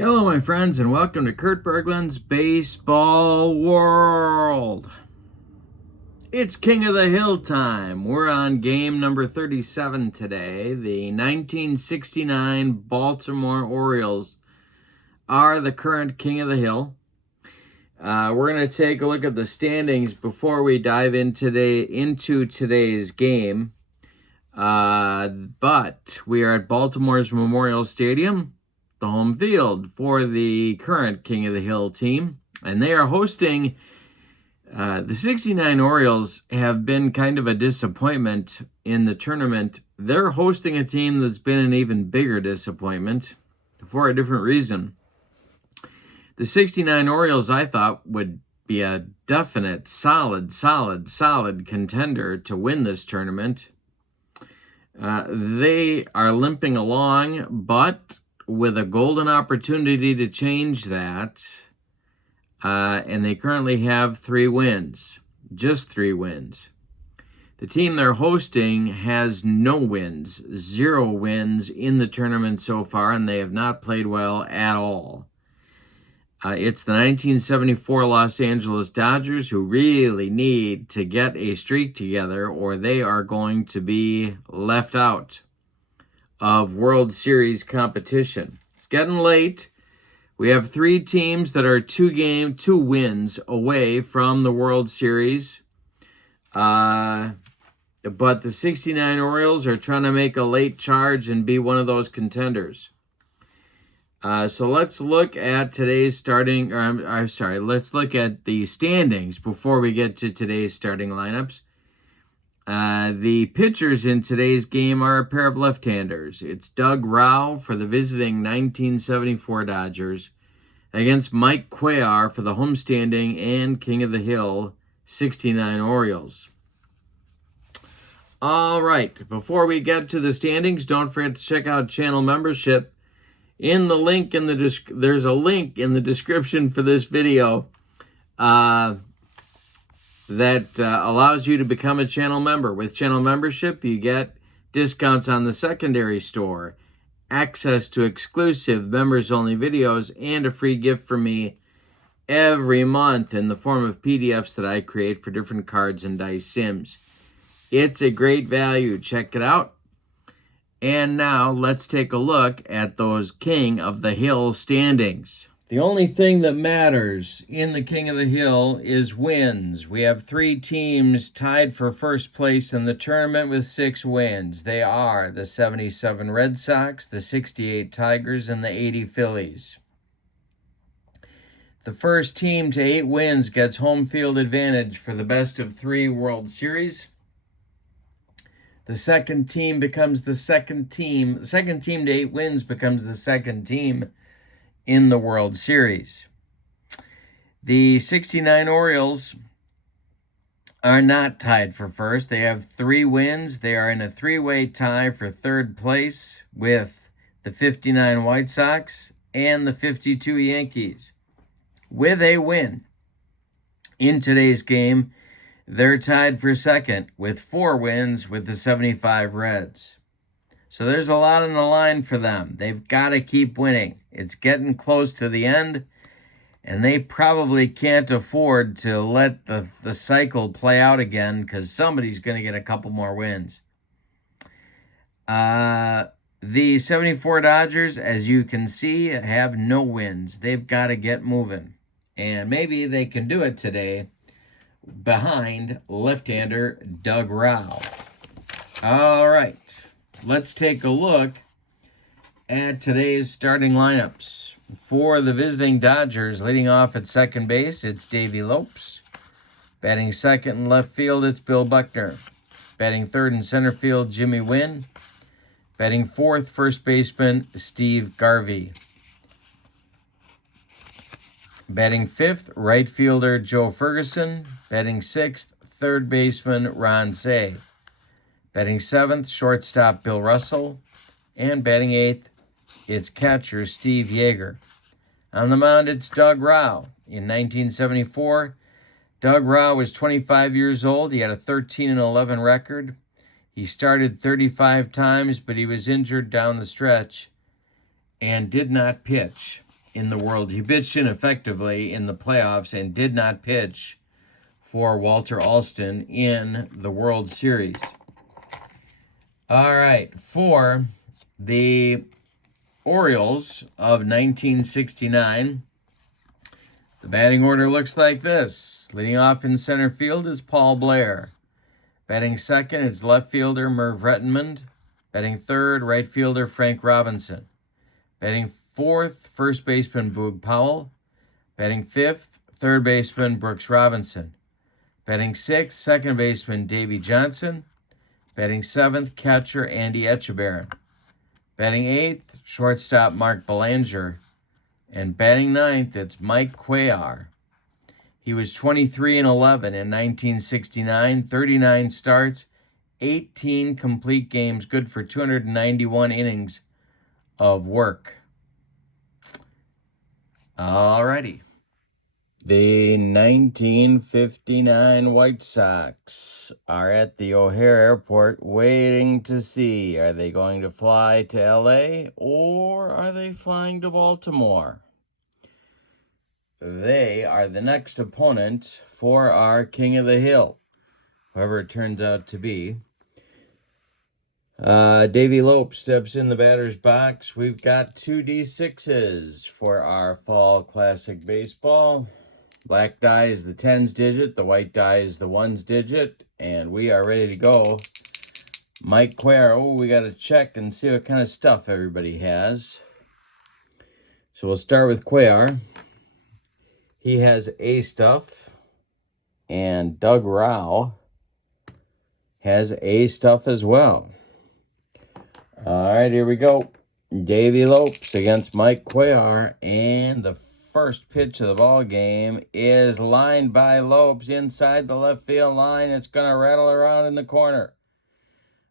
Hello, my friends, and welcome to Kurt Berglund's Baseball World. It's King of the Hill time. We're on game number 37 today. The 1969 Baltimore Orioles are the current King of the Hill. We're going to take a look at the standings before we dive into today's game. But we are at Baltimore's Memorial Stadium, the home field for the current King of the Hill team, and they are hosting the 69 Orioles. Have been kind of a disappointment in the tournament. They're hosting a team that's been an even bigger disappointment for a different reason. The 69 Orioles, I thought, would be a definite solid contender to win this tournament. They are limping along, but with a golden opportunity to change that. And they currently have 3 wins, just 3 wins. The team they're hosting has no wins, 0 wins in the tournament so far, and they have not played well at all. It's the 1974 Los Angeles Dodgers, who really need to get a streak together, or they are going to be left out of World Series competition. It's getting late. We have 3 teams that are 2 wins away from the World Series. But the 69 Orioles are trying to make a late charge and be one of those contenders. So let's look at let's look at the standings before we get to today's starting lineups. The pitchers in today's game are a pair of left-handers. It's Doug Rauch for the visiting 1974 Dodgers against Mike Cuellar for the homestanding and King of the Hill 69 Orioles. All right, before we get to the standings, don't forget to check out channel membership. There's a link in the description for this video that allows you to become a channel member. With channel membership, you get discounts on the secondary store, access to exclusive members-only videos, and a free gift from me every month in the form of PDFs that I create for different cards and dice sims. It's a great value. Check it out. And now let's take a look at those King of the Hill standings. The only thing that matters in the King of the Hill is wins. We have 3 teams tied for first place in the tournament with 6 wins. They are the 77 Red Sox, the 68 Tigers, and the 80 Phillies. The first team to 8 wins gets home field advantage for the best of 3 World Series. The second team becomes the second team. The second team to 8 wins becomes the second team in the World Series. The 69 Orioles are not tied for first. They have 3 wins. They are in a 3-way tie for third place with the 59 White Sox and the 52 Yankees. With a win in today's game, they're tied for second with 4 wins with the 75 Reds. So there's a lot on the line for them. They've got to keep winning. It's getting close to the end, and they probably can't afford to let the cycle play out again, because somebody's going to get a couple more wins. The 74 Dodgers, as you can see, have no wins. They've got to get moving, and maybe they can do it today behind left-hander Doug Rauch. All right, let's take a look at today's starting lineups. For the visiting Dodgers, leading off at second base, it's Davey Lopes. Batting second in left field, it's Bill Buckner. Batting third in center field, Jimmy Wynn. Batting fourth, first baseman, Steve Garvey. Batting fifth, right fielder Joe Ferguson. Batting sixth, third baseman Ron Cey. Batting seventh, shortstop Bill Russell. And batting eighth, it's catcher Steve Yeager. On the mound, it's Doug Rauch. In 1974, Doug Rauch was 25 years old. He had a 13-11 record. He started 35 times, but he was injured down the stretch and did not pitch. in the world. He pitched ineffectively in the playoffs and did not pitch for Walter Alston in the World Series. All right, for the Orioles of 1969, the batting order looks like this. Leading off in center field is Paul Blair. Batting second is left fielder Merv Rettenmund. Batting third, right fielder Frank Robinson. Batting fourth, first baseman Boog Powell. Batting fifth, third baseman Brooks Robinson. Batting sixth, second baseman Davey Johnson. Batting seventh, catcher Andy Etchebarren. Batting eighth, shortstop Mark Belanger. And batting ninth, it's Mike Cuellar. He was 23-11 in 1969, 39 starts, 18 complete games, good for 291 innings of work. Alrighty. The 1959 White Sox are at the O'Hare Airport waiting to see, are they going to fly to LA or are they flying to Baltimore? They are the next opponent for our King of the Hill, whoever it turns out to be. Davey Lope steps in the batter's box. We've got 2 D6s for our Fall Classic Baseball. Black die is the 10s digit, the white die is the 1s digit, and we are ready to go. Mike Cuellar, we got to check and see what kind of stuff everybody has. So we'll start with Cuellar. He has A stuff, and Doug Rao has A stuff as well. All right, here we go. Davey Lopes against Mike Cuellar, and the first pitch of the ball game is lined by Lopes inside the left field line. It's going to rattle around in the corner.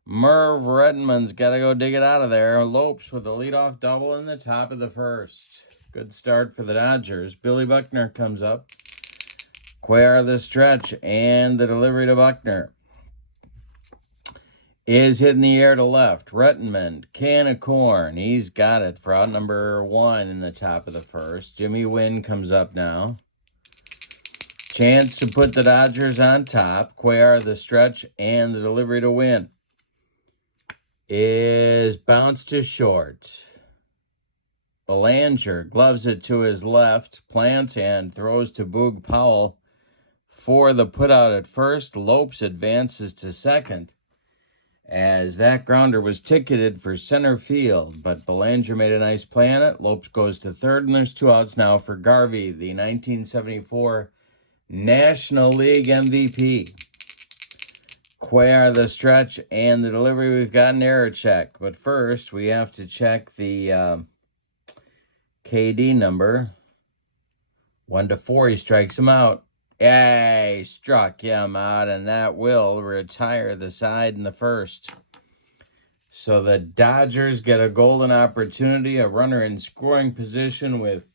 Merv Rettenmund's got to go dig it out of there. Lopes with a leadoff double in the top of the first. Good start for the Dodgers. Billy Buckner comes up. Cuellar the stretch and the delivery to Buckner is hit in the air to left. Rettenmund, can of corn. He's got it for out number 1 in the top of the first. Jimmy Wynn comes up now. Chance to put the Dodgers on top. Cuellar the stretch and the delivery to Wynn is bounced to short. Belanger gloves it to his left, plants and throws to Boog Powell for the putout at first. Lopes advances to second as that grounder was ticketed for center field, but Belanger made a nice play on it. Lopes goes to third, and there's 2 outs now for Garvey, the 1974 National League MVP. Cuellar the stretch and the delivery. We've got an error check, but first we have to check the KD number. 1-4, he strikes him out. Yeah, he struck him out, and that will retire the side in the first. So the Dodgers get a golden opportunity, a runner in scoring position with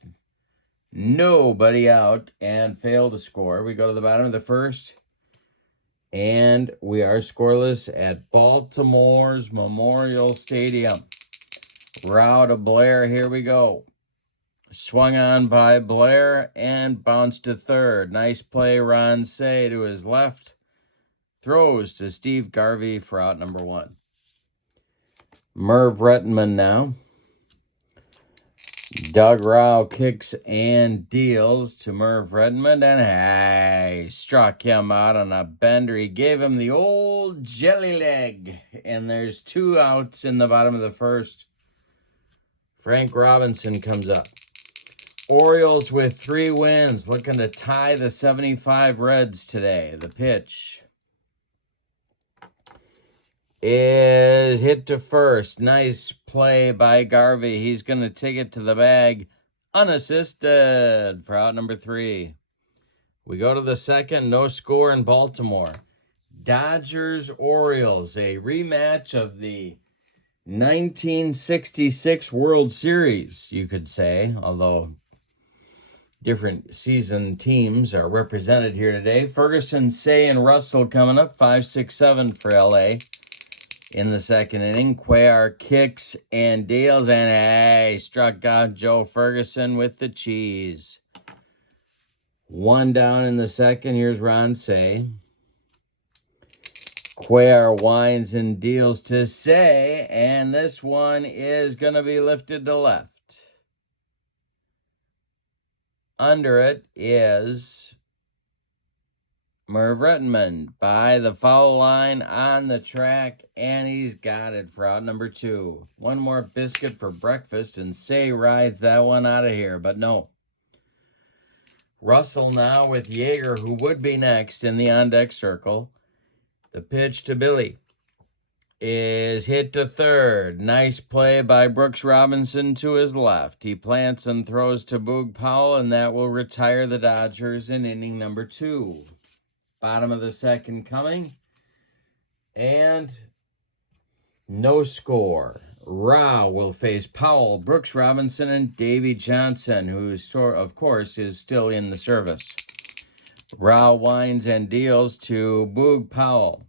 nobody out, and fail to score. We go to the bottom of the first, and we are scoreless at Baltimore's Memorial Stadium. Rao to Blair, here we go. Swung on by Blair and bounced to third. Nice play, Ron Say to his left. Throws to Steve Garvey for out number 1. Merv Rettenmund now. Doug Rao kicks and deals to Merv Rettenmund, and struck him out on a bender. He gave him the old jelly leg, and there's 2 outs in the bottom of the first. Frank Robinson comes up. Orioles with 3 wins, looking to tie the 75 Reds today. The pitch is hit to first. Nice play by Garvey. He's going to take it to the bag unassisted for out number 3. We go to the second, no score in Baltimore. Dodgers-Orioles, a rematch of the 1966 World Series, you could say, although different season teams are represented here today. Ferguson, Say, and Russell coming up. 5, 6, 7 for LA. in the second inning. Cuellar kicks and deals, and hey, struck out Joe Ferguson with the cheese. 1 down in the second. Here's Ron Say. Cuellar winds and deals to Say, and this one is going to be lifted to left. Under it is Merv Rettenman by the foul line on the track, and he's got it for out number 2. One more biscuit for breakfast, and Say rides that one out of here, but no. Russell now with Yeager, who would be next in the on-deck circle. The pitch to Billy is hit to third. Nice play by Brooks Robinson to his left. He plants and throws to Boog Powell, and that will retire the Dodgers in inning number 2. Bottom of the second coming, and no score. Rao will face Powell, Brooks Robinson, and Davy Johnson, who, of course, is still in the service. Rao winds and deals to Boog Powell.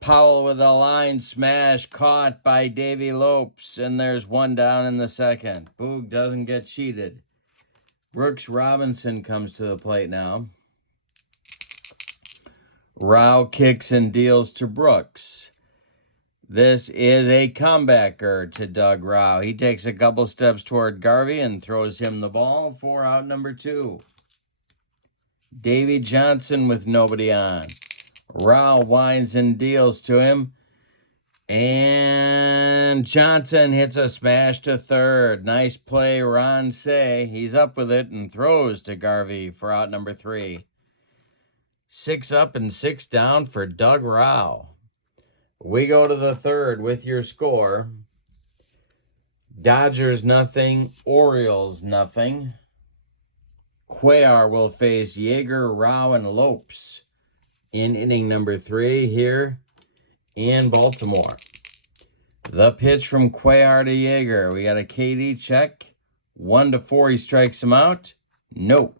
Powell with a line smash caught by Davy Lopes, and there's 1 down in the second. Boog doesn't get cheated. Brooks Robinson comes to the plate now. Rao kicks and deals to Brooks. This is a comebacker to Doug Rao. He takes a couple steps toward Garvey and throws him the ball for out number 2. Davy Johnson with nobody on. Rao winds and deals to him. And Johnson hits a smash to third. Nice play, Ron Say. He's up with it and throws to Garvey for out number 3. 6 up and 6 down for Doug Rao. We go to the third with your score. Dodgers nothing, Orioles nothing. Cuellar will face Yeager, Rao, and Lopes in inning number 3 here in Baltimore. The pitch from Cuellar to Yeager. We got a KD check. 1-4, he strikes him out. No.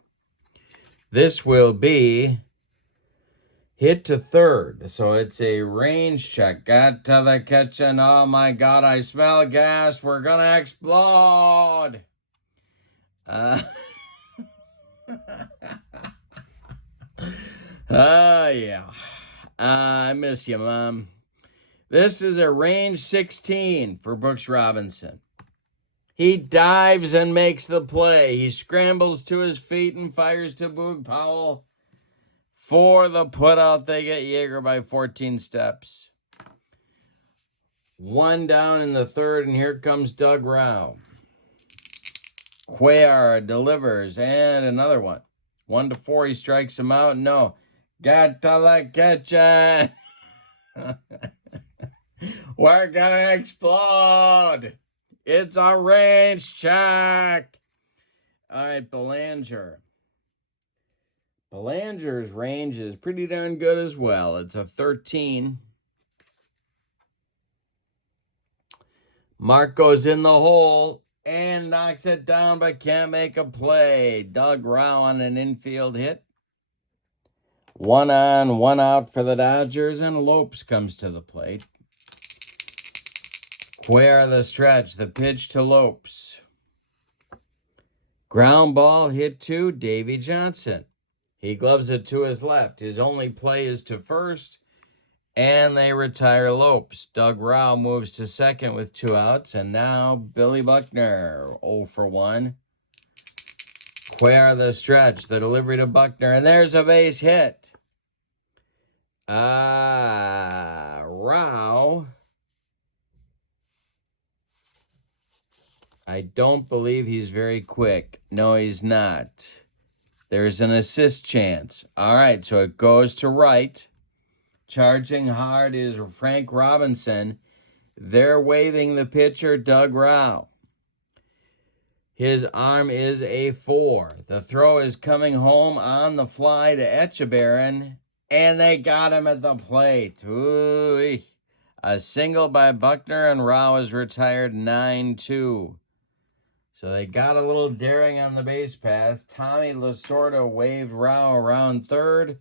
This will be hit to third, so it's a range check. Got to the kitchen. Oh my God, I smell gas. We're gonna explode. Yeah. I miss you, Mom. This is a range 16 for Brooks Robinson. He dives and makes the play. He scrambles to his feet and fires to Boog Powell. For the putout, they get Yeager by 14 steps. 1 down in the third, and here comes Doug Rao. Cuellar delivers, and another one. 1-4, he strikes him out. No. Got to the kitchen. We're gonna explode. It's a range check. All right, Belanger. Belanger's range is pretty darn good as well. It's a 13. Mark goes in the hole and knocks it down, but can't make a play. Doug Rao on an infield hit. 1 on, 1 out for the Dodgers, and Lopes comes to the plate. Cuellar the stretch, the pitch to Lopes. Ground ball hit to Davy Johnson. He gloves it to his left. His only play is to first, and they retire Lopes. Doug Rao moves to second with 2 outs, and now Billy Buckner, 0 for 1. Cuellar the stretch, the delivery to Buckner, and there's a base hit. Rao. I don't believe he's very quick. No, he's not. There's an assist chance. All right, so it goes to right. Charging hard is Frank Robinson. They're waving the pitcher, Doug Rao. His arm is a 4. The throw is coming home on the fly to Echeverren, and they got him at the plate. Ooh-wee. A single by Buckner, and Rao is retired 9-2. So they got a little daring on the base pass. Tommy Lasorda waved Rao around third.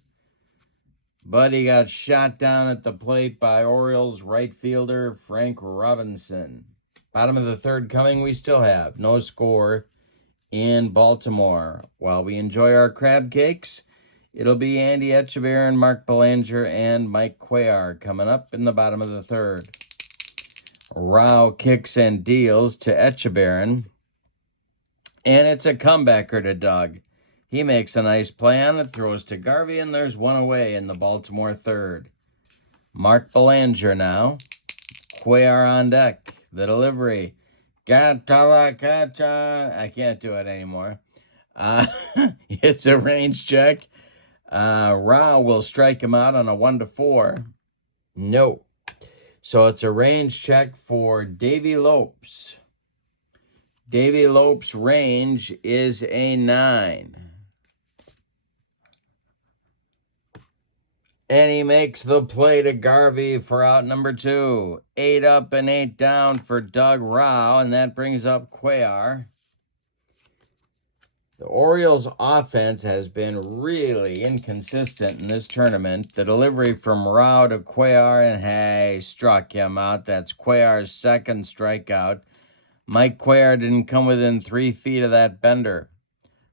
but he got shot down at the plate by Orioles right fielder Frank Robinson. Bottom of the third coming, we still have no score in Baltimore. While we enjoy our crab cakes, it'll be Andy Etchebarren, Mark Belanger, and Mike Cuellar coming up in the bottom of the third. Rao kicks and deals to Etchebarren, and it's a comebacker to Doug. He makes a nice play on it, throws to Garvey, and there's one away in the Baltimore third. Mark Belanger now. Cuellar on deck. The delivery. I can't do it anymore. It's a range check. Rao will strike him out on a 1-4. No. So it's a range check for Davy Lopes. Davy Lopes' range is a 9. And he makes the play to Garvey for out number 2. 8 up and 8 down for Doug Rao, and that brings up Cuellar. The Orioles' offense has been really inconsistent in this tournament. The delivery from Rao to Cuellar, and hey, struck him out. That's Cuellar's second strikeout. Mike Cuellar didn't come within 3 feet of that bender.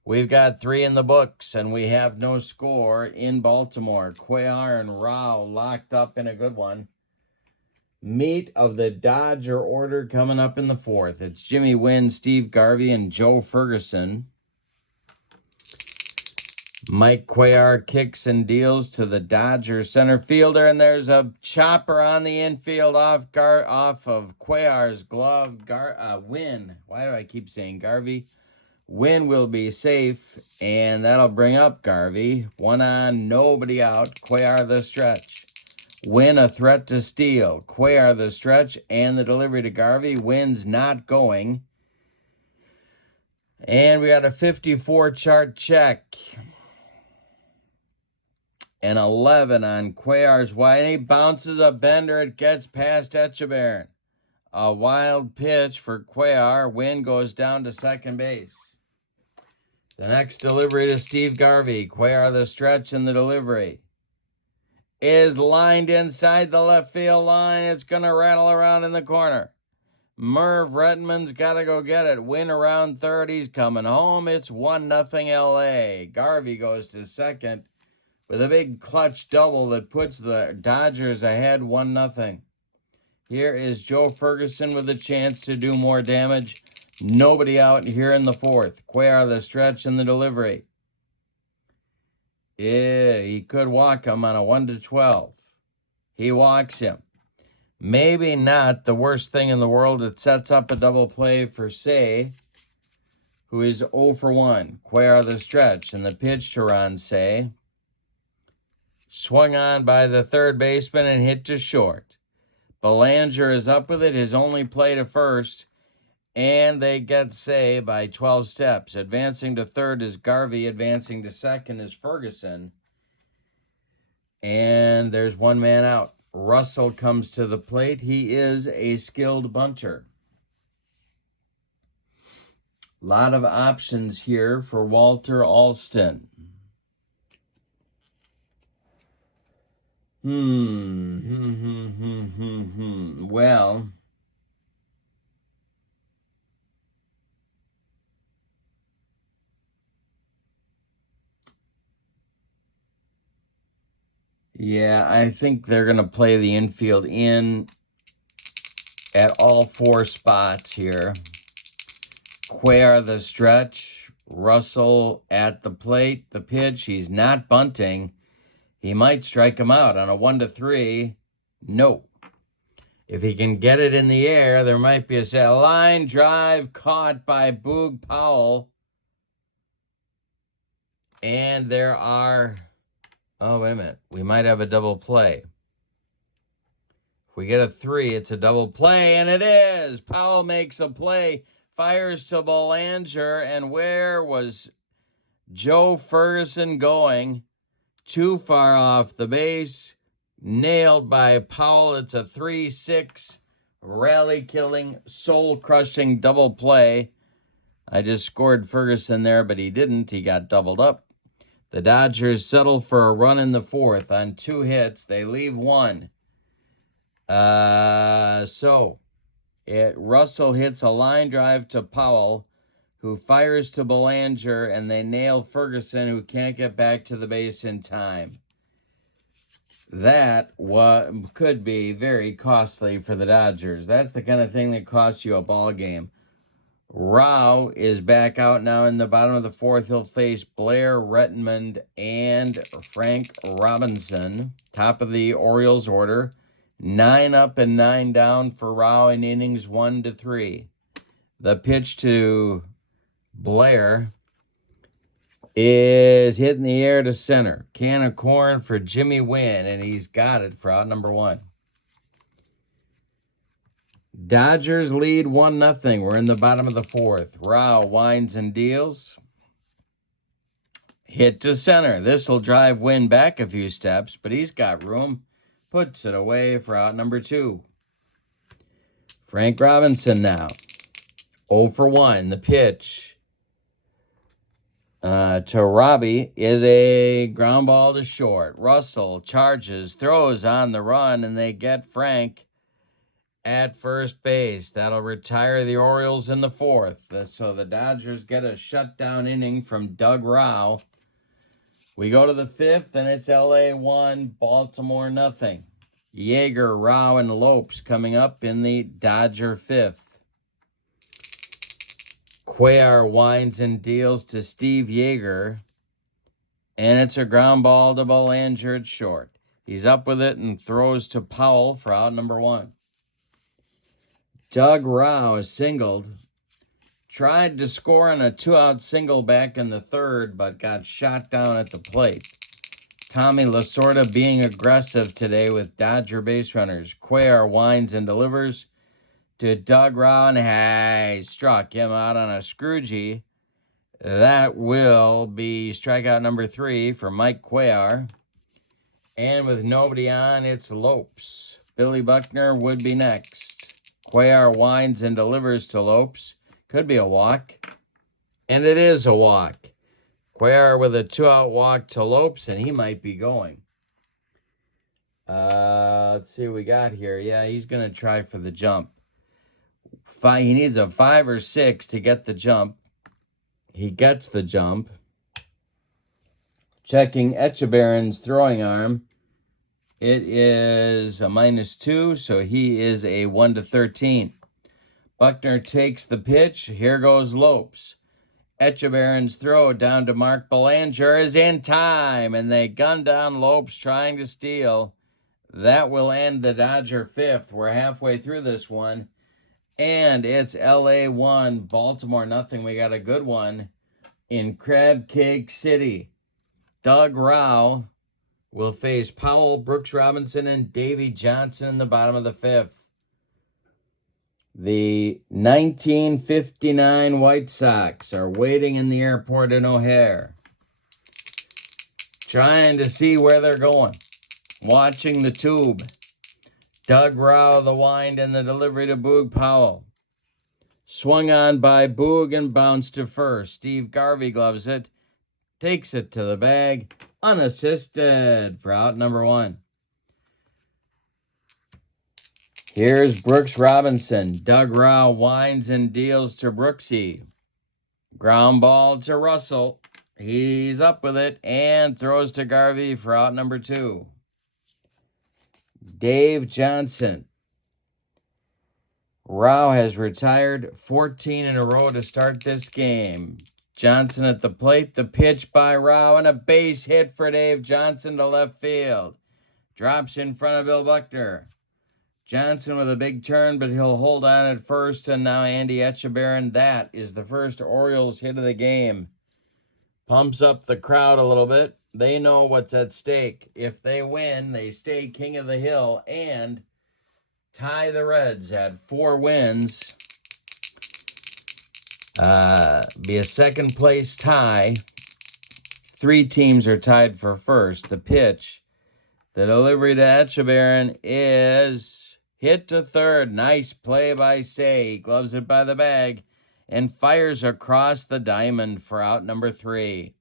We've got 3 in the books, and we have no score in Baltimore. Cuellar and Rao locked up in a good one. Meat of the Dodger order coming up in the 4th. It's Jimmy Wynn, Steve Garvey, and Joe Ferguson. Mike Cuellar kicks and deals to the Dodger center fielder, and there's a chopper on the infield off of Cuellar's glove. Wynn. Why do I keep saying Garvey? Wynn will be safe, and that'll bring up Garvey. 1 on, nobody out. Cuellar the stretch. Wynn a threat to steal. Cuellar the stretch and the delivery to Garvey. Wynn's not going. And we got a 54 chart check. An 11 on Cuellar's wide. And he bounces a bender. It gets past Etchebarren. A wild pitch for Cuellar. Wynn goes down to second base. The next delivery to Steve Garvey. Cuellar the stretch and the delivery is lined inside the left field line. It's going to rattle around in the corner. Merv Rettenman's got to go get it. Win around third. He's coming home. It's 1-0 LA. Garvey goes to second with a big clutch double that puts the Dodgers ahead 1-0. Here is Joe Ferguson with a chance to do more damage. Nobody out here in the 4th. Cuellar the stretch and the delivery. Yeah, he could walk him on a 1-12. He walks him. Maybe not the worst thing in the world. It sets up a double play for Say, who is 0 for 1. Cuellar the stretch and the pitch to Ron Say. Swung on by the third baseman and hit to short. Belanger is up with it. His only play to first. And they get Say by 12 steps. Advancing to third is Garvey. Advancing to second is Ferguson. And there's one man out. Russell comes to the plate. He is a skilled bunter. A lot of options here for Walter Alston. Well, yeah, I think they're going to play the infield in at all 4 spots here. Cuellar the stretch. Russell at the plate. The pitch. He's not bunting. He might strike him out on a 1-3. No. If he can get it in the air, there might be a line drive caught by Boog Powell. And there are... Oh, wait a minute. We might have a double play. If we get a 3, it's a double play, and it is. Powell makes a play, fires to Belanger, and where was Joe Ferguson going? Too far off the base. Nailed by Powell. It's a 3-6 rally-killing, soul-crushing double play. I just scored Ferguson there, but he didn't. He got doubled up. The Dodgers settle for a run in the fourth on 2 hits. They leave 1. Russell hits a line drive to Powell, who fires to Belanger, and they nail Ferguson, who can't get back to the base in time. That could be very costly for the Dodgers. That's the kind of thing that costs you a ball game. Rao is back out now in the bottom of the fourth. He'll face Blair, Redmond, and Frank Robinson. Top of the Orioles order. 9 up and 9 down for Rao in innings 1 to 3. The pitch to Blair is hit in the air to center. Can of corn for Jimmy Wynn, and he's got it for out number 1. Dodgers lead 1-0. We're in the bottom of the fourth. Rao winds and deals. Hit to center. This will drive Wynn back a few steps, but he's got room. Puts it away for out number 2. Frank Robinson now. 0 for 1. The pitch to Robbie is a ground ball to short. Russell charges, throws on the run, and they get Frank at first base. That'll retire the Orioles in the fourth. So the Dodgers get a shutdown inning from Doug Rao. We go to the fifth, and it's LA 1, Baltimore 0. Yeager, Rao, and Lopes coming up in the Dodger fifth. Cuellar winds and deals to Steve Yeager, and it's a ground ball to Belanger at short. He's up with it and throws to Powell for out number 1. Doug Rao is singled. Tried to score on a 2-out single back in the third, but got shot down at the plate. Tommy Lasorda being aggressive today with Dodger base runners. Cuellar winds and delivers to Doug Rao, and he struck him out on a scroogey. That will be strikeout number 3 for Mike Cuellar. And with nobody on, it's Lopes. Billy Buckner would be next. Cuellar winds and delivers to Lopes. Could be a walk. And it is a walk. Cuellar with a 2-out walk to Lopes, and he might be going. Let's see what we got here. Yeah, he's going to try for the jump. He needs a 5 or 6 to get the jump. He gets the jump. Checking Echeverrien's throwing arm. It is a -2, so he is a 1 to 13. Buckner takes the pitch. Here goes Lopes. Echeverrien's throw down to Mark Belanger is in time, and they gun down Lopes trying to steal. That will end the Dodger fifth. We're halfway through this one, and it's LA 1, Baltimore 0. We got a good one in Crab Cake City. Doug Rao will face Powell, Brooks Robinson, and Davey Johnson in the bottom of the fifth. The 1959 White Sox are waiting in the airport in O'Hare, trying to see where they're going, watching the tube. Doug Rao, the wind and the delivery to Boog Powell. Swung on by Boog and bounced to first. Steve Garvey gloves it, takes it to the bag, unassisted for out number 1. Here's Brooks Robinson. Doug Rao winds and deals to Brooksy. Ground ball to Russell. He's up with it and throws to Garvey for out number 2. Dave Johnson. Rao has retired 14 in a row to start this game. Johnson at the plate. The pitch by Rao, and a base hit for Dave Johnson to left field. Drops in front of Bill Buckner. Johnson with a big turn, but he'll hold on at first, and now Andy Echeverrien. That is the first Orioles hit of the game. Pumps up the crowd a little bit. They know what's at stake. If they win, they stay king of the hill and tie the Reds at 4 wins. Be a second place tie. 3 teams are tied for first. The pitch, the delivery to Echeverrien is hit to third. Nice play by Say. He gloves it by the bag and fires across the diamond for out number 3.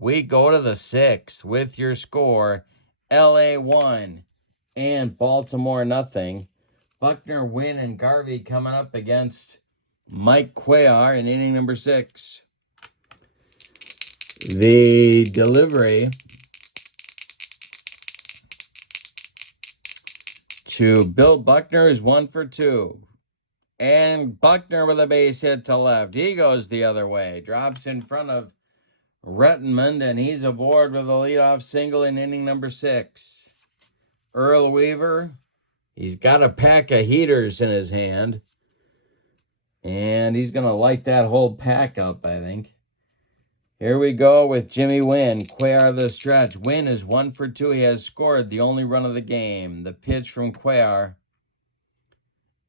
We go to the 6th with your score, LA 1 and Baltimore nothing. Buckner, Wynn, and Garvey coming up against Mike Cuellar in inning number 6. The delivery to Bill Buckner is 1 for 2. And Buckner with a base hit to left. He goes the other way. Drops in front of Rettenmund, and he's aboard with a leadoff single in inning number 6. Earl Weaver, he's got a pack of heaters in his hand. And he's going to light that whole pack up, I think. Here we go with Jimmy Wynn. Cuellar the stretch. Wynn is 1 for 2. He has scored the only run of the game. The pitch from Cuellar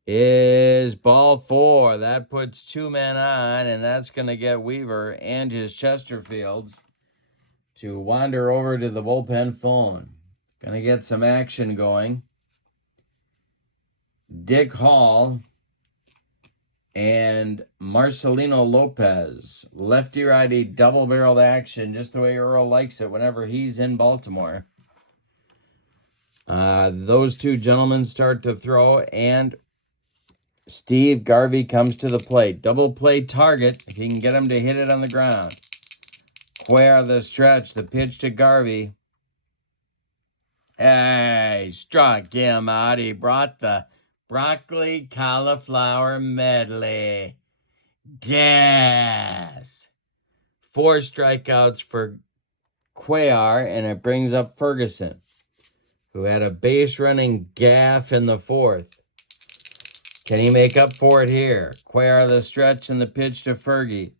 is ball 4. That puts 2 men on, and that's going to get Weaver and his Chesterfields to wander over to the bullpen phone. Going to get some action going. Dick Hall and Marcelino Lopez. Lefty-righty double-barreled action, just the way Earl likes it whenever he's in Baltimore. Those two gentlemen start to throw, and Steve Garvey comes to the plate. Double play target if he can get him to hit it on the ground. Cuellar the stretch, the pitch to Garvey. Hey, struck him out. He brought the broccoli cauliflower medley. Gas. 4 strikeouts for Cuellar, and it brings up Ferguson, who had a base running gaff in the 4th. Can he make up for it here? Cuellar the stretch and the pitch to Fergie.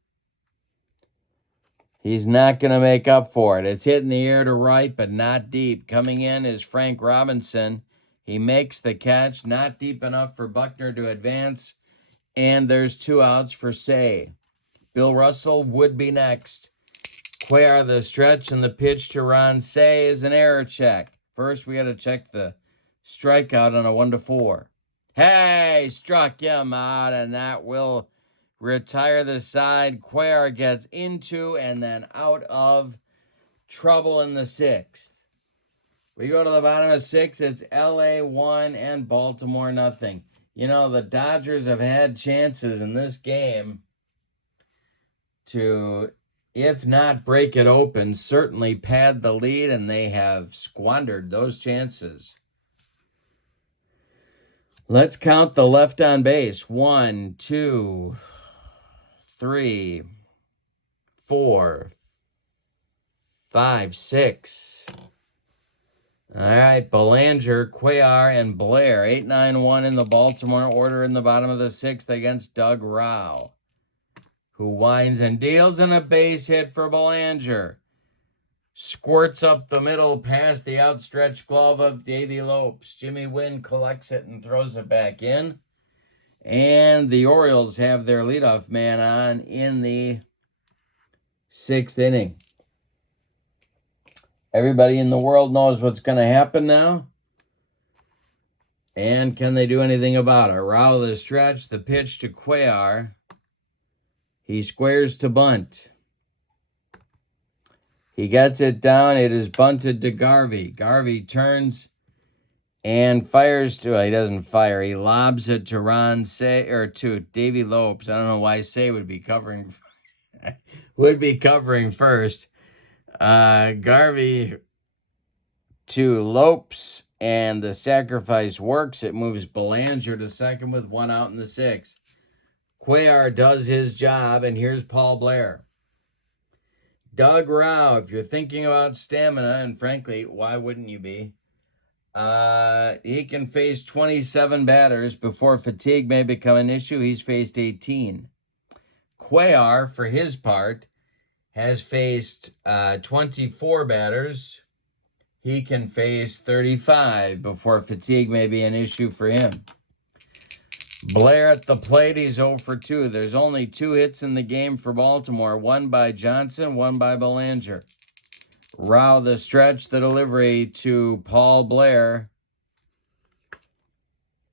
He's not going to make up for it. It's hit in the air to right, but not deep. Coming in is Frank Robinson. He makes the catch, not deep enough for Buckner to advance, and there's 2 outs for Say. Bill Russell would be next. Cuellar the stretch and the pitch to Ron Say is an error check. First, we got to check the strikeout on a 1-4. Hey, struck him out, and that will retire the side. Cuellar gets into and then out of trouble in the 6th. We go to the bottom of 6. It's LA 1 and Baltimore nothing. You know, the Dodgers have had chances in this game to, if not break it open, certainly pad the lead, and they have squandered those chances. Let's count the left on base. 1, 2, 3, 4, 5, 6. All right, Belanger, Cuellar, and Blair. 8-9-1 in the Baltimore order in the bottom of the 6th against Doug Rao, who winds and deals in a base hit for Belanger. Squirts up the middle past the outstretched glove of Davey Lopes. Jimmy Wynn collects it and throws it back in. And the Orioles have their leadoff man on in the 6th inning. Everybody in the world knows what's going to happen now. And can they do anything about it? Rao the stretch, the pitch to Cuellar. He squares to bunt. He gets it down. It is bunted to Garvey. Garvey turns and fires to, he doesn't fire. He lobs it to Ron Say, or to Davey Lopes. I don't know why Say would be covering first. Garvey to Lopes, and the sacrifice works. It moves Belanger to second with 1 out in the 6th. Cuellar does his job, and here's Paul Blair. Doug Rao, if you're thinking about stamina, and frankly, why wouldn't you be? He can face 27 batters before fatigue may become an issue. He's faced 18. Cuellar, for his part, has faced 24 batters. He can face 35 before fatigue may be an issue for him. Blair at the plate, he's 0 for 2. There's only 2 hits in the game for Baltimore. 1 by Johnson, 1 by Belanger. Rao the stretch, the delivery to Paul Blair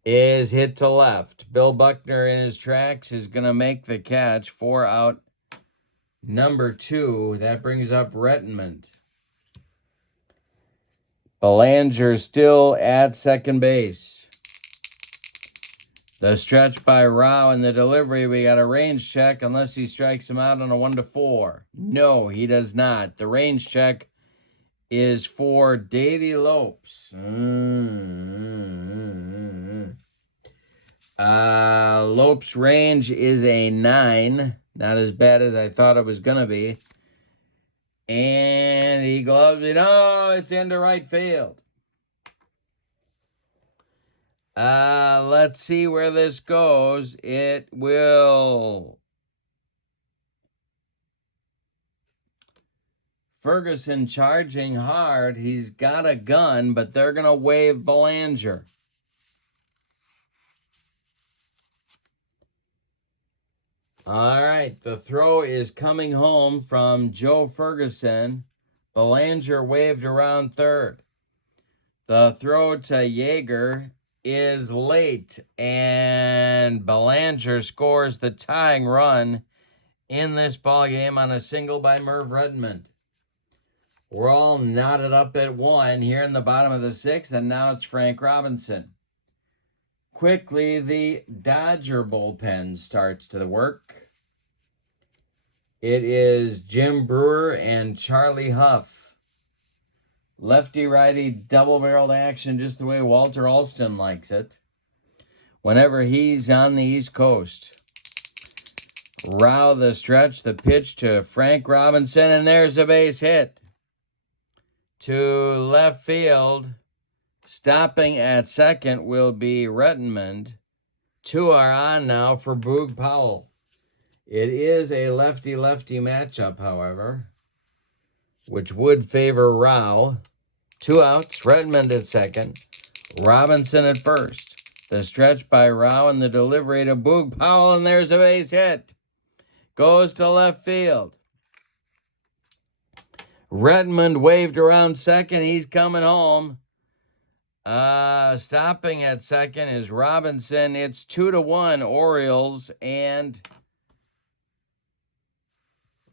is hit to left. Bill Buckner in his tracks is going to make the catch. 4 out number 2. That brings up Redmond. Belanger still at second base. The stretch by Rao in the delivery. We got a range check unless he strikes him out on a 1-4. No, he does not. The range check is for Davey Lopes. Lopes' range is a 9. Not as bad as I thought it was going to be. And he gloves it. Oh, it's into right field. Let's see where this goes. It will. Ferguson charging hard. He's got a gun, but they're going to wave Belanger. All right, the throw is coming home from Joe Ferguson. Belanger waved around third. The throw to Yeager is late, and Belanger scores the tying run in this ballgame on a single by Merv Redmond. We're all knotted up at 1 here in the bottom of the 6th, and now it's Frank Robinson. Quickly, the Dodger bullpen starts to the work. It is Jim Brewer and Charlie Huff. Lefty-righty double-barreled action just the way Walter Alston likes it. Whenever he's on the East Coast. Rao the stretch, the pitch to Frank Robinson, and there's a base hit. To left field. Stopping at second will be Redmond. 2 are on now for Boog Powell. It is a lefty-lefty matchup, however, which would favor Rao. 2 outs, Redmond at second, Robinson at first. The stretch by Rao and the delivery to Boog Powell, and there's a base hit. Goes to left field. Redmond waved around second. He's coming home. Stopping at second is Robinson. It's 2-1 Orioles, and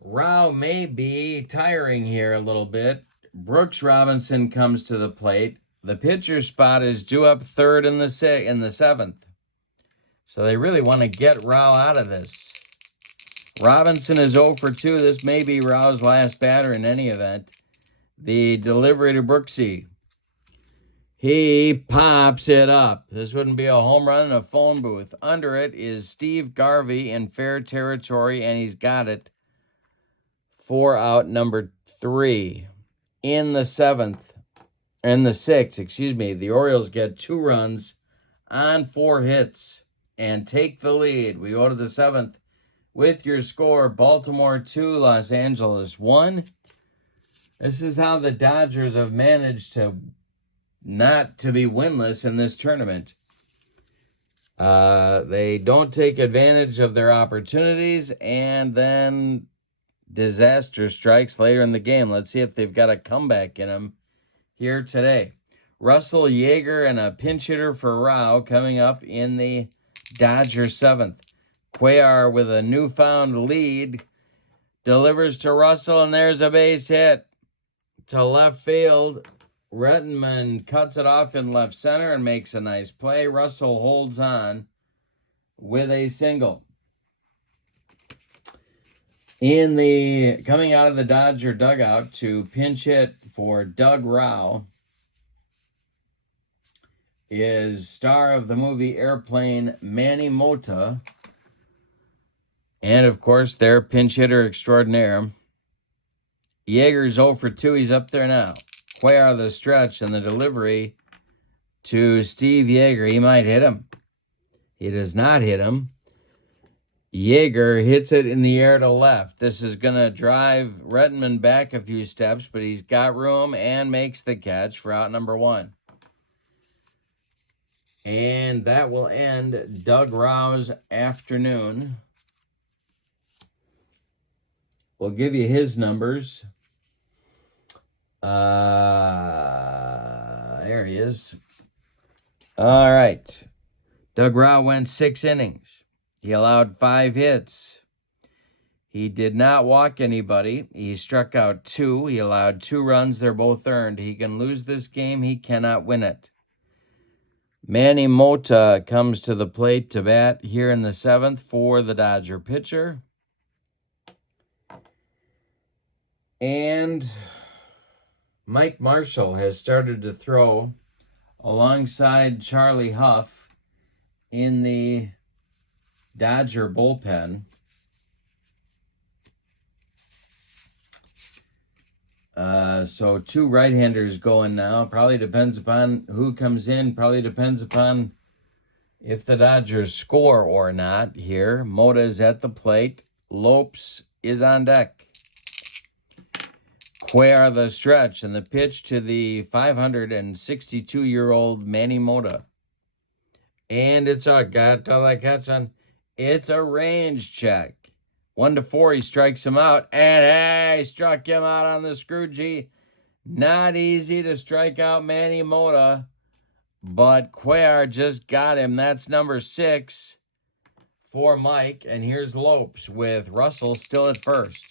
Rao may be tiring here a little bit. Brooks Robinson comes to the plate. The pitcher spot is due up third in the 7th. So they really want to get Rao out of this. Robinson is 0 for 2. This may be Rao's last batter in any event. The delivery to Brooksy. He pops it up. This wouldn't be a home run in a phone booth. Under it is Steve Garvey in fair territory, and he's got it. 4 out, number 3. In the 6th, the Orioles get 2 runs on 4 hits and take the lead. We go to the 7th with your score, Baltimore 2, Los Angeles 1. This is how the Dodgers have managed to not to be winless in this tournament. They don't take advantage of their opportunities, and then disaster strikes later in the game. Let's see if they've got a comeback in them here today. Russell Yeager and a pinch hitter for Rao coming up in the Dodgers 7th. Cuellar with a newfound lead delivers to Russell, and there's a base hit to left field. Redmond cuts it off in left center and makes a nice play. Russell holds on with a single. Coming out of the Dodger dugout to pinch hit for Doug Rao is star of the movie Airplane, Manny Mota. And, of course, their pinch hitter extraordinaire. Yeager's 0 for 2. He's up there now. Cuellar the stretch and the delivery to Steve Yeager. He might hit him. He does not hit him. Yeager hits it in the air to left. This is going to drive Redmond back a few steps, but he's got room and makes the catch for out number 1. And that will end Doug Rao's afternoon. We'll give you his numbers. There he is. All right. Doug Rao went 6 innings. He allowed 5 hits. He did not walk anybody. He struck out 2. He allowed 2 runs. They're both earned. He can lose this game. He cannot win it. Manny Mota comes to the plate to bat here in the 7th for the Dodger pitcher. And Mike Marshall has started to throw alongside Charlie Huff in the Dodger bullpen. So 2 right-handers going now. Probably depends upon who comes in. Probably depends upon if the Dodgers score or not here. Mota is at the plate. Lopes is on deck. Cuellar the stretch, and the pitch to the 562-year-old Manny Mota. And it's a it's a range check. 1-4, he strikes him out, and hey, struck him out on the Scroogey. Not easy to strike out Manny Mota, but Cuellar just got him. That's number 6 for Mike, and here's Lopes with Russell still at first.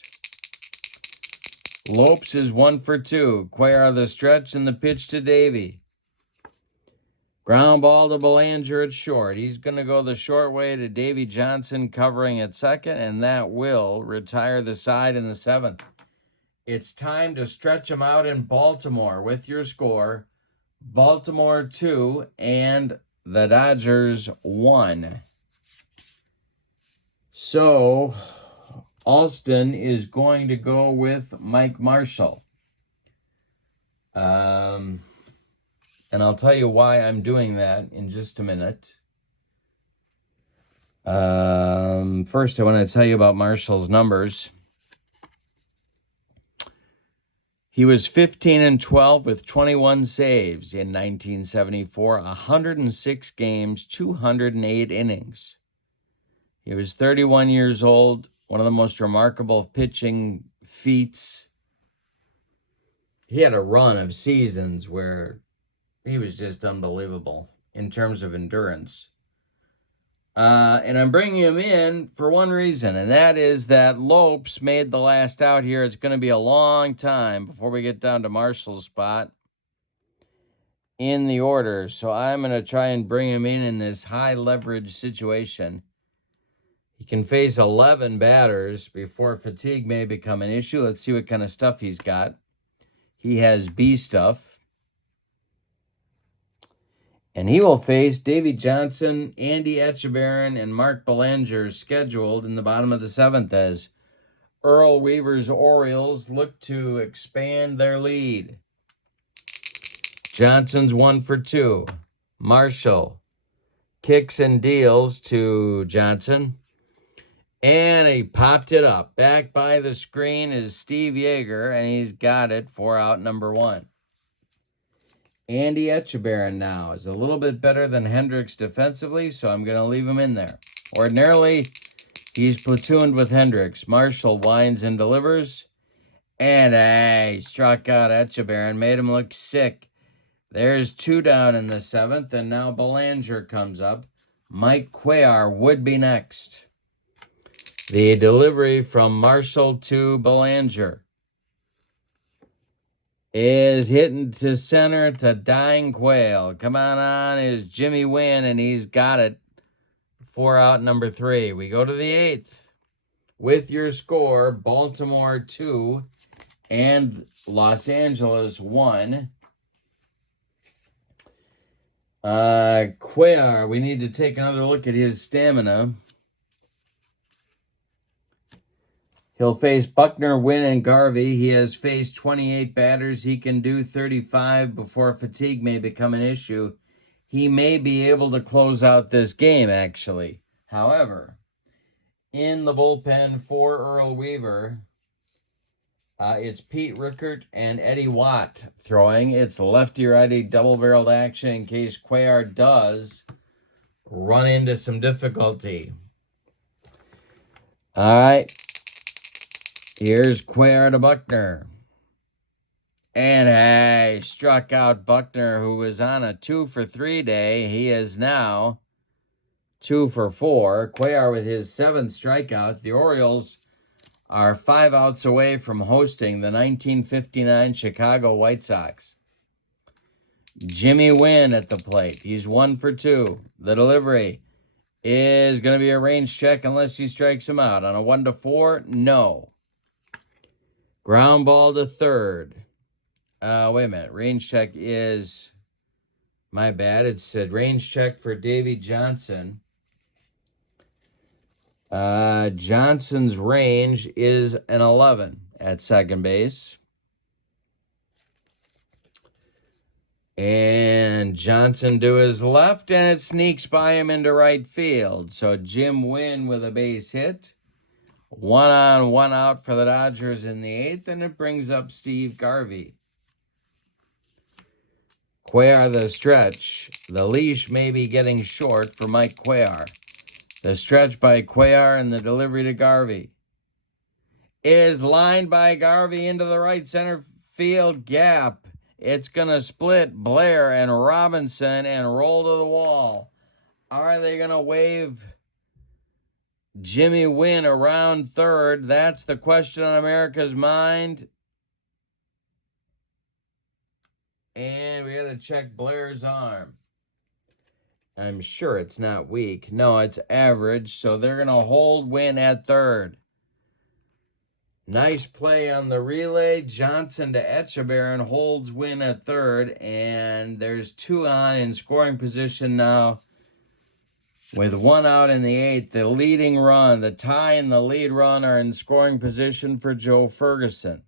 Lopes is 1 for 2. Cuellar the stretch, and the pitch to Davey. Ground ball to Belanger at short. He's going to go the short way to Davey Johnson covering at second, and that will retire the side in the 7th. It's time to stretch them out in Baltimore with your score. Baltimore 2 and the Dodgers 1. So Alston is going to go with Mike Marshall. And I'll tell you why I'm doing that in just a minute. First, I want to tell you about Marshall's numbers. He was 15-12 with 21 saves in 1974, 106 games, 208 innings. He was 31 years old, one of the most remarkable pitching feats. He had a run of seasons where he was just unbelievable in terms of endurance. And I'm bringing him in for one reason, and that is that Lopes made the last out here. It's going to be a long time before we get down to Marshall's spot in the order. So I'm going to try and bring him in this high leverage situation. He can face 11 batters before fatigue may become an issue. Let's see what kind of stuff he's got. He has B stuff. And he will face Davey Johnson, Andy Etchebarren, and Mark Belanger scheduled in the bottom of the 7th as Earl Weaver's Orioles look to expand their lead. Johnson's 1 for 2. Marshall kicks and deals to Johnson. And he popped it up. Back by the screen is Steve Yeager, and he's got it for out number 1. Andy Etchebarren now is a little bit better than Hendricks defensively, so I'm going to leave him in there. Ordinarily, he's platooned with Hendricks. Marshall winds and delivers. And he struck out Etchebarren, made him look sick. There's 2 down in the 7th, and now Belanger comes up. Mike Cuellar would be next. The delivery from Marshall to Belanger is hitting to center to Dying Quail. Come on is Jimmy Wynn, and he's got it for out number 3. We go to the 8th with your score, Baltimore 2 and Los Angeles 1. Cuellar, we need to take another look at his stamina. He'll face Buckner, Wynn, and Garvey. He has faced 28 batters. He can do 35 before fatigue may become an issue. He may be able to close out this game, actually. However, in the bullpen for Earl Weaver, it's Pete Rickert and Eddie Watt throwing. It's lefty-righty double-barreled action in case Cuellar does run into some difficulty. All right. Here's Cuellar to Buckner. And struck out Buckner, who was on a 2 for 3 day. He is now 2 for 4. Cuellar with his 7th strikeout. The Orioles are 5 outs away from hosting the 1959 Chicago White Sox. Jimmy Wynn at the plate. He's 1 for 2. The delivery is going to be a range check unless he strikes him out. On a 1-4, no. Ground ball to third. Wait a minute. Range check is... My bad. It's a range check for Davy Johnson. Johnson's range is an 11 at second base. And Johnson to his left, and it sneaks by him into right field. So Jim Wynn with a base hit. 1 on, 1 out for the Dodgers in the 8th, and it brings up Steve Garvey. Cuellar the stretch. The leash may be getting short for Mike Cuellar. The stretch by Cuellar and the delivery to Garvey is lined by Garvey into the right center field gap. It's going to split Blair and Robinson and roll to the wall. Are they going to wave Jimmy Wynn around third? That's the question on America's mind. And we got to check Blair's arm. I'm sure it's not weak. No, it's average. So they're going to hold Wynn at third. Nice play on the relay. Johnson to Etchebarren holds Wynn at third. And there's 2 on in scoring position now. With 1 out in the 8th, the leading run, the tie and the lead run are in scoring position for Joe Ferguson.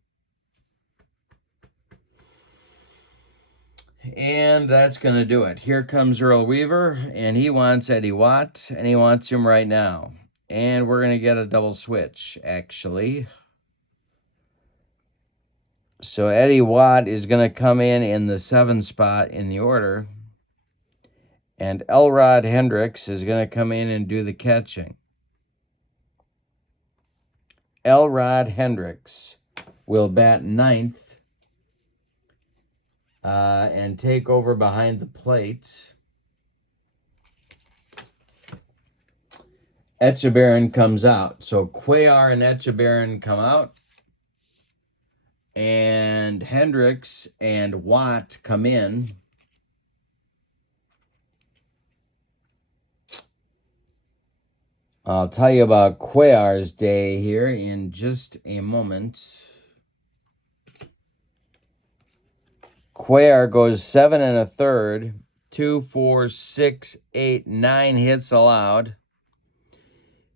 And that's going to do it. Here comes Earl Weaver, and he wants Eddie Watt, and he wants him right now. And we're going to get a double switch, actually. So Eddie Watt is going to come in the 7th spot in the order. And Elrod Hendricks is going to come in and do the catching. Elrod Hendricks will bat 9th. And take over behind the plate. Etchebarren comes out. So Cuellar and Etchebarren come out. And Hendricks and Watt come in. I'll tell you about Cuellar's day here in just a moment. Cuellar goes 7 1/3, 2, 4, 6, 8, 9 hits allowed.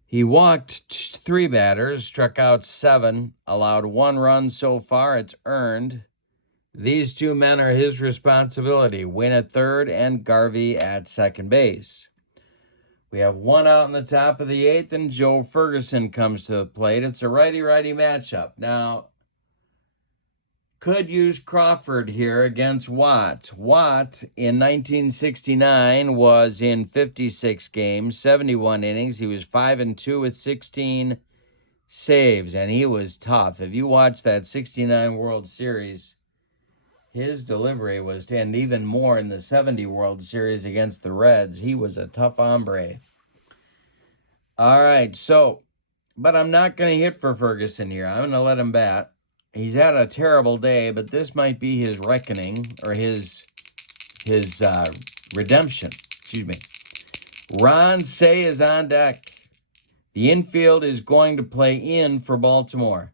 He walked 3 batters, struck out 7, allowed 1 run so far. It's earned. These 2 men are his responsibility. Wynn at third and Garvey at second base. We have 1 out in the top of the 8th, and Joe Ferguson comes to the plate. It's a righty-righty matchup. Now, could use Crawford here against Watt. Watt in 1969 was in 56 games, 71 innings. He was 5-2 with 16 saves, and he was tough. If you watch that 69 World Series, his delivery was, and even more in the 70 World Series against the Reds, he was a tough hombre. All right, so, but I'm not going to hit for Ferguson here. I'm going to let him bat. He's had a terrible day, but this might be his reckoning, or his redemption. Excuse me. Ron Say is on deck. The infield is going to play in for Baltimore.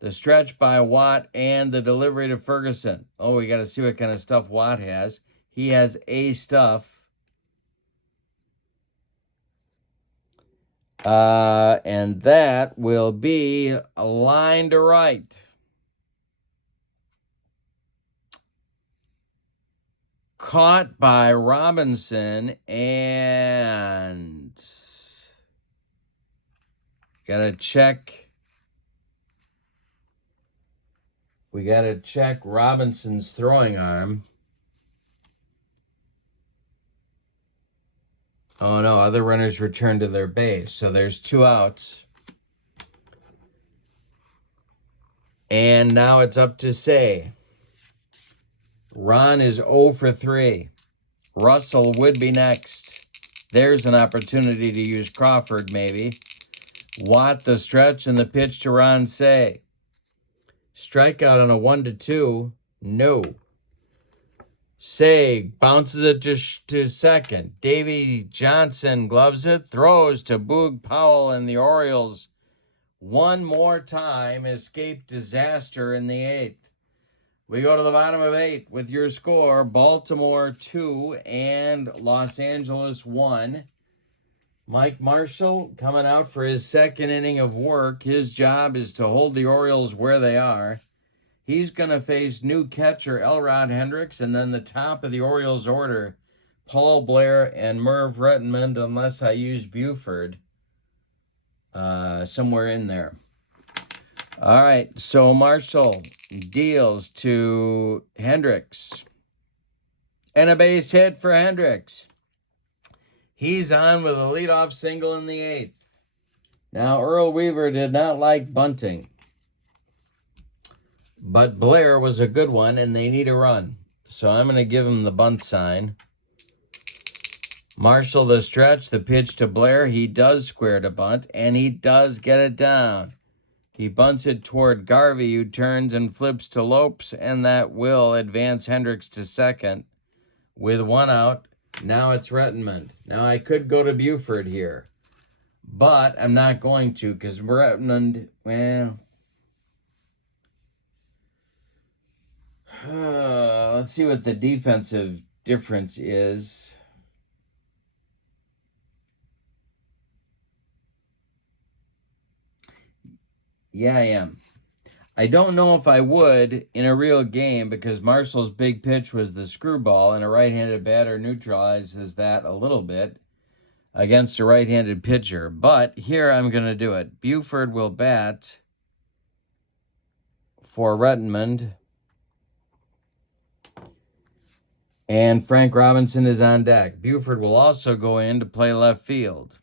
The stretch by Watt and the delivery to Ferguson. Oh, we got to see what kind of stuff Watt has. He has A stuff. And that will be a line to right. Caught by Robinson, and gotta check. We gotta check Robinson's throwing arm. Oh no, other runners return to their base. So there's 2 outs. And now it's up to Say. Ron is 0 for 3. Russell would be next. There's an opportunity to use Crawford, maybe. Watt the stretch and the pitch to Ron Say. Strikeout on a 1-2. No. Say bounces it to second. Davy Johnson gloves it, throws to Boog Powell, and the Orioles one more time escape disaster in the 8th. We go to the bottom of 8 with your score: Baltimore 2 and Los Angeles 1. Mike Marshall coming out for his second inning of work. His job is to hold the Orioles where they are. He's going to face new catcher Elrod Hendricks, and then the top of the Orioles order, Paul Blair and Merv Rettenmund, unless I use Buford somewhere in there. All right, so Marshall deals to Hendricks. And a base hit for Hendricks. He's on with a leadoff single in the 8th. Now, Earl Weaver did not like bunting, but Blair was a good one, and they need a run. So I'm going to give him the bunt sign. Marshall the stretch, the pitch to Blair. He does square to bunt, and he does get it down. He bunts it toward Garvey, who turns and flips to Lopes, and that will advance Hendricks to second with one out. Now it's Rettenmund. Now I could go to Buford here, but I'm not going to because Rettenmund, well, let's see what the defensive difference is. Yeah, I am. I don't know if I would in a real game because Marshall's big pitch was the screwball, and a right-handed batter neutralizes that a little bit against a right-handed pitcher. But here I'm going to do it. Buford will bat for Rettenmund, and Frank Robinson is on deck. Buford will also go in to play left field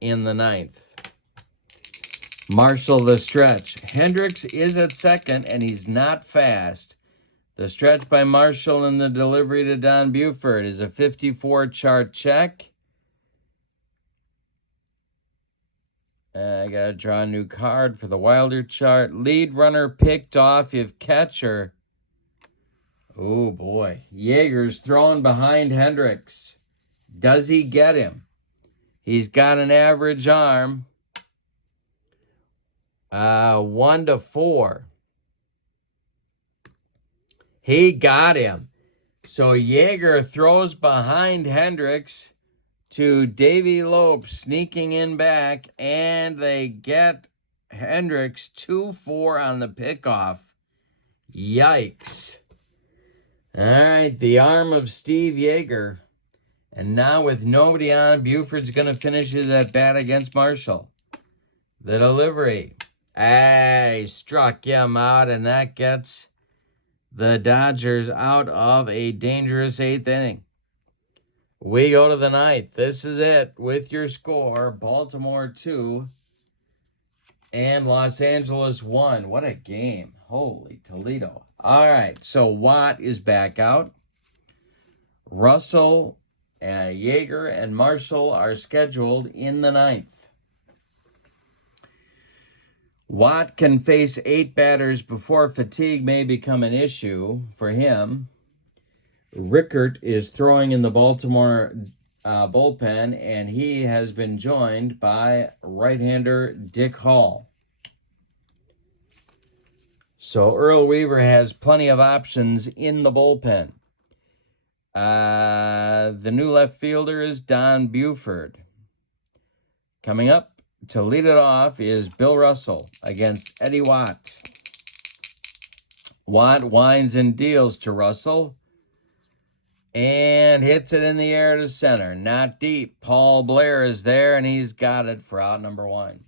in the 9th. Marshall the stretch. Hendricks is at second, and he's not fast. The stretch by Marshall and the delivery to Don Buford is a 54 chart check. I got to draw a new card for the Wilder chart. Lead runner picked off if catcher. Oh, boy. Yeager's throwing behind Hendricks. Does he get him? He's got an average arm. 1-4. He got him. So Yeager throws behind Hendricks to Davy Lopes, sneaking in back, and they get Hendricks 2-4 on the pickoff. Yikes. All right, the arm of Steve Yeager. And now with nobody on, Buford's going to finish his at-bat against Marshall. The delivery. He struck him out, and that gets the Dodgers out of a dangerous 8th inning. We go to the 9th. This is it with your score: Baltimore 2 and Los Angeles 1. What a game. Holy Toledo. All right, so Watt is back out. Russell, Yeager, and Marshall are scheduled in the 9th. Watt can face 8 batters before fatigue may become an issue for him. Rickert is throwing in the Baltimore bullpen, and he has been joined by right-hander Dick Hall. So Earl Weaver has plenty of options in the bullpen. The new left fielder is Don Buford. Coming up to lead it off is Bill Russell against Eddie Watt. Watt winds and deals to Russell and hits it in the air to center. Not deep. Paul Blair is there, and he's got it for out number 1.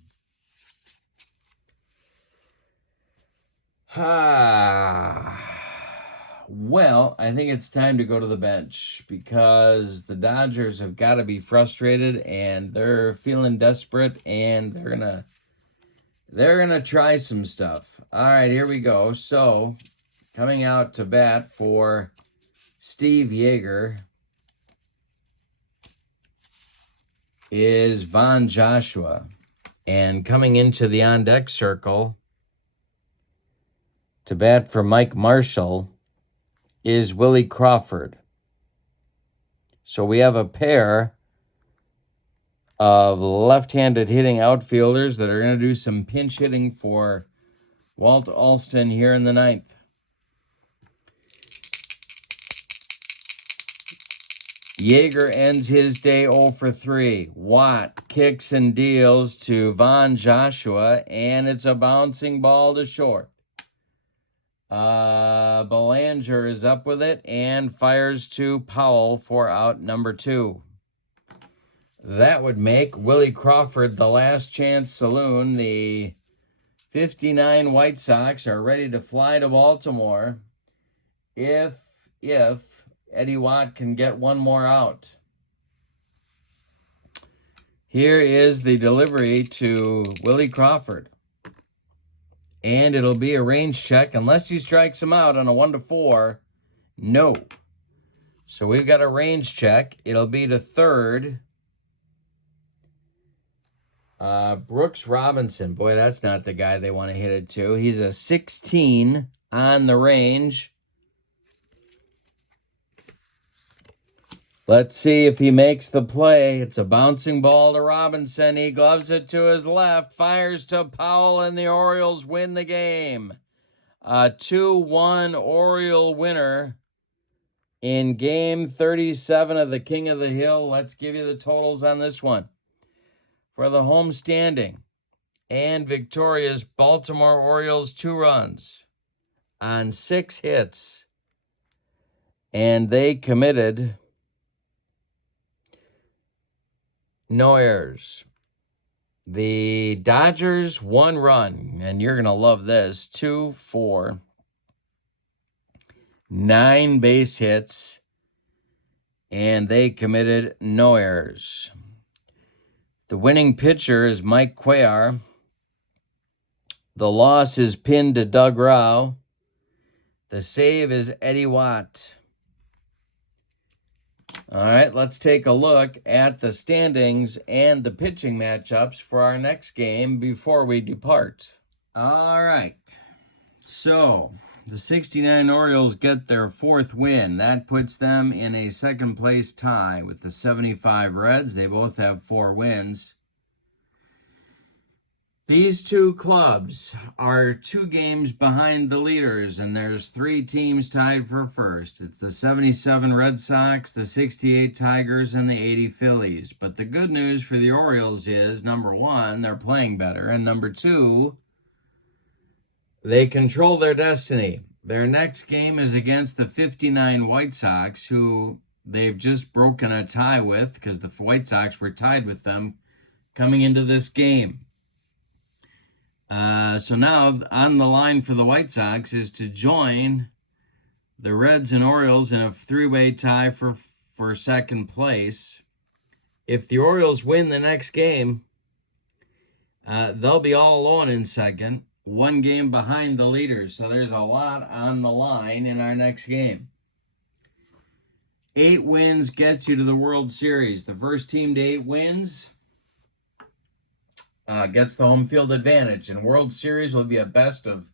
Well, I think it's time to go to the bench because the Dodgers have got to be frustrated, and they're feeling desperate, and they're gonna try some stuff. All right, here we go. So, coming out to bat for Steve Yeager is Von Joshua, And coming into the on-deck circle to bat for Mike Marshall is Willie Crawford. So we have a pair of left-handed hitting outfielders that are going to do some pinch hitting for Walt Alston here in the ninth. Yeager ends his day 0 for 3. Watt kicks and deals to Von Joshua, and it's a bouncing ball to short. Belanger is up with it and fires to Powell for out number 2. That would make Willie Crawford the last chance saloon. The 59 White Sox are ready to fly to Baltimore if Eddie Watt can get one more out. Here is the delivery to Willie Crawford. And it'll be a range check unless he strikes him out on a 1-4. No. So we've got a range check. It'll be to third. Brooks Robinson. Boy, that's not the guy they want to hit it to. He's a 16 on the range. Let's see if he makes the play. It's a bouncing ball to Robinson. He gloves it to his left, fires to Powell, and the Orioles win the game. A 2-1 Oriole winner in Game 37 of the King of the Hill. Let's give you the totals on this one. For the home standing and victorious Baltimore Orioles, 2 runs on 6 hits. And they committed no errors. The Dodgers, 1 run, and you're going to love this, 2, 4, 9 base hits, and they committed no errors. The winning pitcher is Mike Cuellar. The loss is pinned to Doug Rau. The save is Eddie Watt. All right, let's take a look at the standings and the pitching matchups for our next game before we depart. All right, so the 69 Orioles get their 4th win. That puts them in a second-place tie with the 75 Reds. They both have 4 wins. These two clubs are 2 games behind the leaders, and there's 3 teams tied for first. It's the 77 Red Sox, the 68 Tigers, and the 80 Phillies. But the good news for the Orioles is, number 1, they're playing better, and number 2, they control their destiny. Their next game is against the 59 White Sox, who they've just broken a tie with because the White Sox were tied with them coming into this game. So now on the line for the White Sox is to join the Reds and Orioles in a 3-way tie for second place. If the Orioles win the next game, they'll be all alone in second, 1 game behind the leaders. So there's a lot on the line in our next game. 8 wins gets you to the World Series. The first team to 8 wins gets the home field advantage. And World Series will be a best of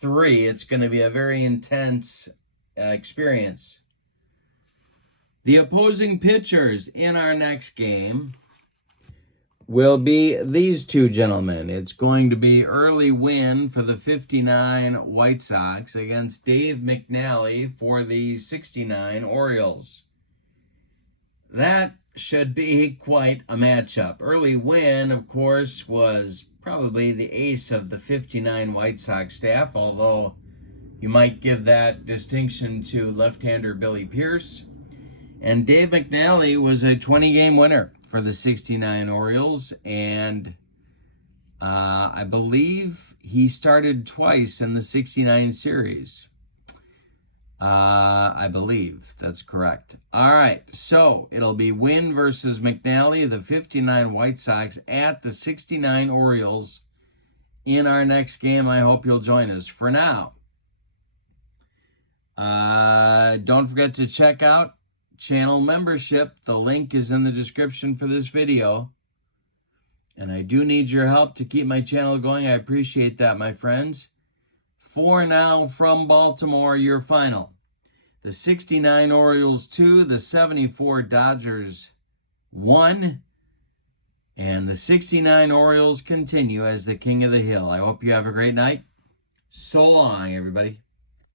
3. It's going to be a very intense experience. The opposing pitchers in our next game will be these 2 gentlemen. It's going to be Early Win for the 59 White Sox against Dave McNally for the 69 Orioles. That should be quite a matchup. Early Win, of course, was probably the ace of the 59 White Sox staff, although you might give that distinction to left-hander Billy Pierce. And Dave McNally was a 20-game winner for the 69 Orioles, and I believe he started twice in the 69 series. I believe that's correct. All right, so it'll be Win versus McNally, the 59 White Sox at the 69 Orioles in our next game. I hope you'll join us. For now, don't forget to check out channel membership. The link is in the description for this video. And I do need your help to keep my channel going. I appreciate that, my friends. For now, from Baltimore, your final. The 69 Orioles 2, the 74 Dodgers 1. And the 69 Orioles continue as the king of the hill. I hope you have a great night. So long, everybody.